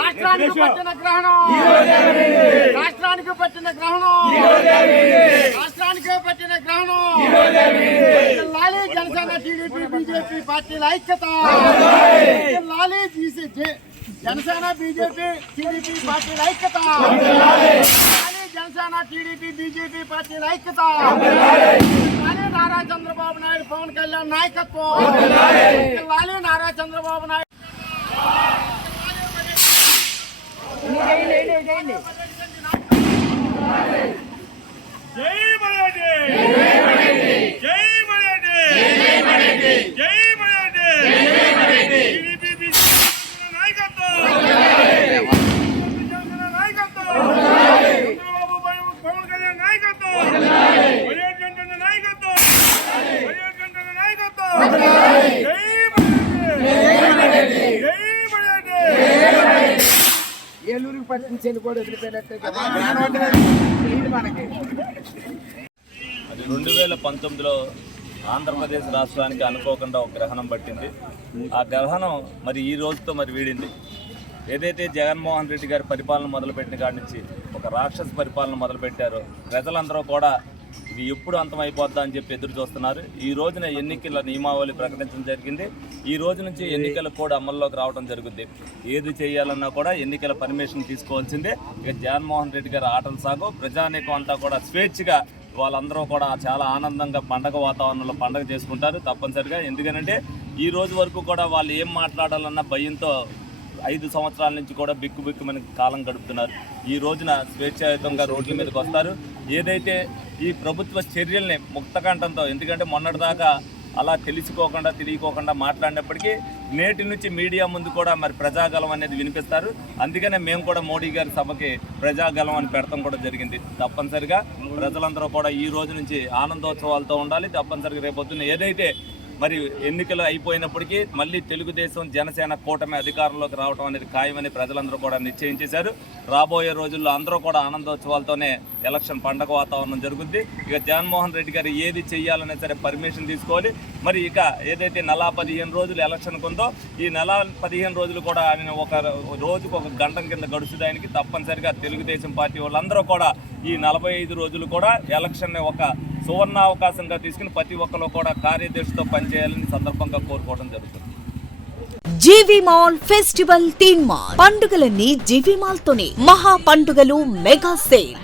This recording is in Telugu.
రాష్ట్రానికి పట్టిన గ్రహణం రాష్ట్రానికి పట్టిన గ్రహణం రాష్ట్రానికి పట్టిన గ్రహణం లాలీ జనసేన టీడీపీ బీజేపీ పార్టీల ఐక్యత లాలీ జనసేన బీజేపీ టీడీపీ పార్టీల ఐక్యత లాలీ జనసేన టీడీపీ బీజేపీ పార్టీల ఐక్యత లాలీ నారా చంద్రబాబు నాయుడు పవన్ కళ్యాణ్ నాయకత్వం లాలీ నారా చంద్రబాబు నాయుడు జై మరాఠీ జై మరాఠీ జై మరాఠీ టీడీపీ నాయకత్వం చంద్రబాబు పవన్ కళ్యాణ్ నాయకత్వం వైఎస్ఆర్ నాయకత్వం వైఎస్ఆర్ నాయకత్వం జై మరాఠీ జై మరాఠీ ఏలూరుకి పట్టించేది కూడా వదిలిపోయినట్టే కదా మనకి. అది 2019లో ఆంధ్రప్రదేశ్ రాష్ట్రానికి అనుకోకుండా ఒక గ్రహణం పట్టింది. ఆ గ్రహణం మరి ఈ రోజుతో మరి వీడింది. ఏదైతే జగన్మోహన్ రెడ్డి గారి పరిపాలన మొదలుపెట్టిన కాడి నుంచి ఒక రాక్షస పరిపాలన మొదలుపెట్టారో ప్రజలందరూ కూడా ఇది ఎప్పుడు అంతమైపోద్దా అని చెప్పి ఎదురు చూస్తున్నారు. ఈ రోజున ఎన్నికల నియమావళి ప్రకటించడం జరిగింది. ఈ రోజు నుంచి ఎన్నికల కోడ్ అమల్లోకి రావడం జరుగుద్ది. ఏది చేయాలన్నా కూడా ఎన్నికల పర్మిషన్ తీసుకోవాల్సిందే. ఇక జగన్మోహన్ రెడ్డి గారి ఆటలు సాగు ప్రజానీకం అంతా కూడా స్వేచ్ఛగా వాళ్ళందరూ కూడా చాలా ఆనందంగా పండగ వాతావరణంలో పండగ చేసుకుంటారు తప్పనిసరిగా. ఎందుకంటే ఈ రోజు వరకు కూడా వాళ్ళు ఏం మాట్లాడాలన్న భయంతో 5 సంవత్సరాల నుంచి కూడా బిక్కుబిక్కుమని కాలం గడుపుతున్నారు. ఈ రోజున స్వేచ్ఛాయుతంగా రోడ్ల మీదకి వస్తారు. ఏదైతే ఈ ప్రభుత్వ చర్యల్ని ముక్తకంఠంతో, ఎందుకంటే మొన్నటిదాకా అలా తెలియకోకుండా మాట్లాడినప్పటికీ నేటి నుంచి మీడియా ముందు కూడా మరి ప్రజాగలం అనేది వినిపిస్తారు. అందుకనే మేము కూడా మోడీ గారి సభకి ప్రజాగలం అని పెడతాం కూడా జరిగింది. తప్పనిసరిగా ప్రజలందరూ కూడా ఈ రోజు నుంచి ఆనందోత్సవాలతో ఉండాలి. తప్పనిసరిగా రేపొద్దున ఏదైతే మరి ఎన్నికలు అయిపోయినప్పటికీ మళ్ళీ తెలుగుదేశం జనసేన కూటమి అధికారంలోకి రావడం అనేది ఖాయమని ప్రజలందరూ కూడా నిశ్చయించేశారు. రాబోయే రోజుల్లో అందరూ కూడా ఆనందోత్సవాలతోనే ఎలక్షన్ పండగ వాతావరణం జరుగుద్ది. ఇక జగన్మోహన్ రెడ్డి గారు ఏది చెయ్యాలనే సరే పర్మిషన్ తీసుకోవాలి. మరి ఇక ఏదైతే నెల 15 రోజులు ఎలక్షన్కి ఉందో ఈ నెల 15 రోజులు కూడా ఆయన ఒక రోజుకు ఒక గంట కింద గడుస్తుంది. ఆయనకి తప్పనిసరిగా తెలుగుదేశం పార్టీ వాళ్ళందరూ కూడా ఈ 45 రోజులు కూడా ఎలక్షన్ని ఒక సువర్ణ అవకాశంగా తీసుకుని ప్రతి ఒక్కరు కూడా కార్యదర్శితో పనిచేయాలని సందర్భంగా కోరుకోవడం జరుగుతుంది. జీవి మాల్ ఫెస్టివల్ తీన్ మాల్ పండుగలన్నీ జీవి మాల్ తోనే. మహా పండుగలు మెగా సేల్